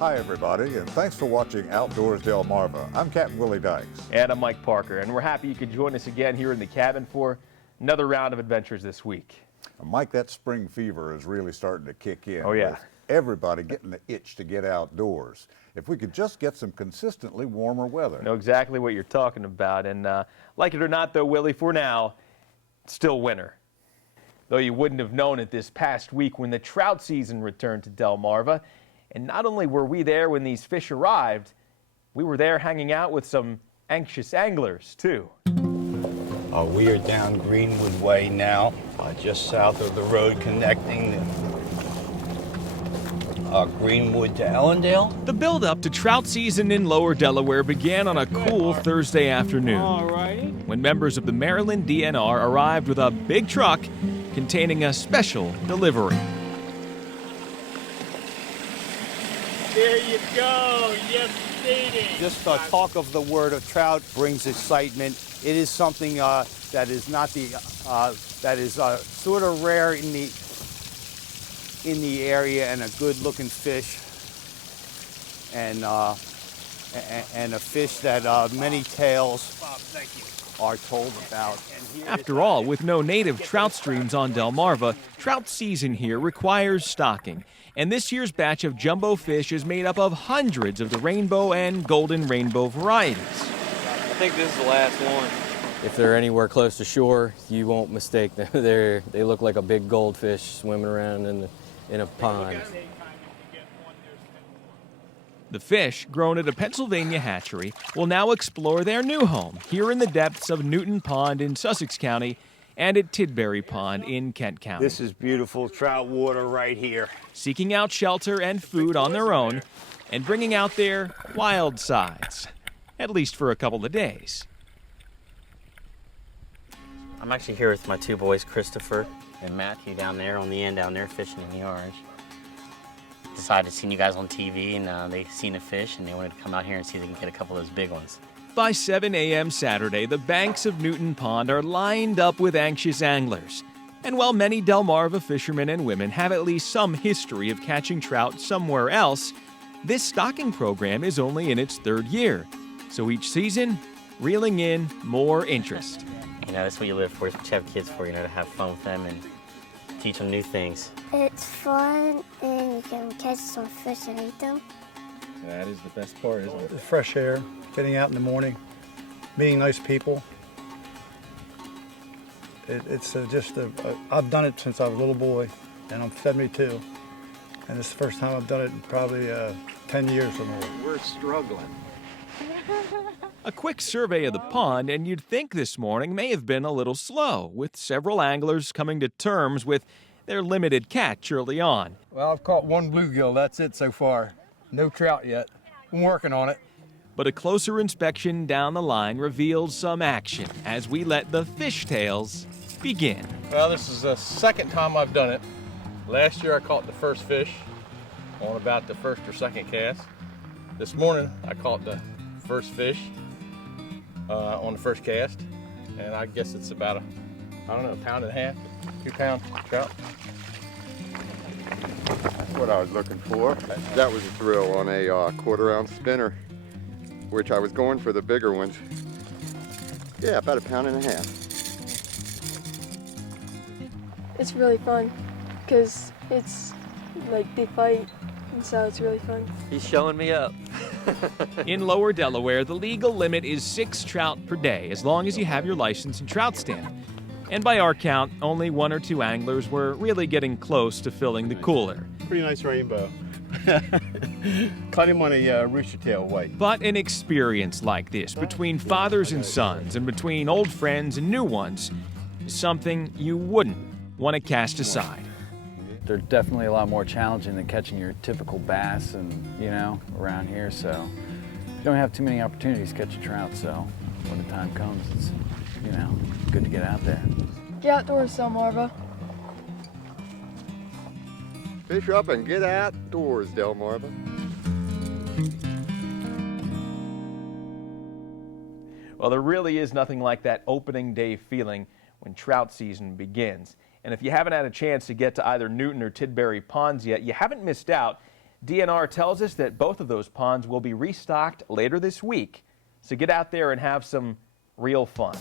Hi everybody, and thanks for watching Outdoors Delmarva. I'm Captain Willie Dykes. And I'm Mike Parker, and we're happy you could join us again here in the cabin for another round of adventures this week. Mike, that spring fever is really starting to kick in. Oh yeah. With everybody getting the itch to get outdoors. If we could just get some consistently warmer weather. I know exactly what you're talking about, and like it or not though, Willie, for now, it's still winter. Though you wouldn't have known it this past week when the trout season returned to Delmarva. And not only were we there when these fish arrived, we were there hanging out with some anxious anglers, too. We are down Greenwood Way now, just south of the road connecting Greenwood to Ellendale. The build-up to trout season in Lower Delaware began on a cool Thursday afternoon when members of the Maryland DNR arrived with a big truck containing a special delivery. There you go. Yes, indeed. Just talk of the word of trout brings excitement. It is something that is not the that is sort of rare in the area, and a good-looking fish, and a fish that many tales are told about. After all, with no native trout streams on Delmarva, trout season here requires stocking. And this year's batch of jumbo fish is made up of hundreds of the rainbow and golden rainbow varieties. I think this is the last one. If they're anywhere close to shore, you won't mistake them. They look like a big goldfish swimming around in a pond. The fish, grown at a Pennsylvania hatchery, will now explore their new home here in the depths of Newton Pond in Sussex County and at Tidbury Pond in Kent County. This is beautiful trout water right here. Seeking out shelter and food on their own and bringing out their wild sides, at least for a couple of days. I'm actually here with my two boys, Christopher and Matthew, down there on the end down there fishing in the orange. Decided to see you guys on TV, and they seen a fish and they wanted to come out here and see if they can get a couple of those big ones. By 7 a.m. Saturday, the banks of Newton Pond are lined up with anxious anglers. And while many Delmarva fishermen and women have at least some history of catching trout somewhere else, this stocking program is only in its third year. So each season, reeling in more interest. You know, that's what you live for, that's what you have kids for, you know, to have fun with them and teach them new things. It's fun, and you can catch some fish and eat them. That is the best part, isn't it? The fresh air, getting out in the morning, meeting nice people. It's I've done it since I was a little boy, and I'm 72. And it's the first time I've done it in probably 10 years or more. We're struggling. A quick survey of the pond, and you'd think this morning may have been a little slow, with several anglers coming to terms with their limited catch early on. Well, I've caught one bluegill. That's it so far. No trout yet. I'm working on it. But a closer inspection down the line reveals some action as we let the fishtails begin. Well, this is the second time I've done it. Last year I caught the first fish on about the first or second cast. This morning I caught the first fish on the first cast, and I guess it's about a pound and a half, 2 pound trout. That's what I was looking for. That was a thrill on a 1/4 ounce spinner, which I was going for the bigger ones. Yeah, about 1.5 pounds. It's really fun, because it's like they fight, and so it's really fun. He's showing me up. In Lower Delaware, the legal limit is 6 trout per day, as long as you have your license and trout stand. And by our count, only 1 or 2 anglers were really getting close to filling the cooler. Pretty nice rainbow. Caught him on a rooster tail white. But an experience like this, between fathers and sons, and between old friends and new ones, is something you wouldn't want to cast aside. They're definitely a lot more challenging than catching your typical bass and, around here, so you don't have too many opportunities to catch a trout, so when the time comes, it's, good to get out there. Get outdoors, Delmarva. Fish up and get outdoors, Delmarva. Well, there really is nothing like that opening day feeling when trout season begins. And if you haven't had a chance to get to either Newton or Tidbury Ponds yet, you haven't missed out. DNR tells us that both of those ponds will be restocked later this week. So get out there and have some real fun.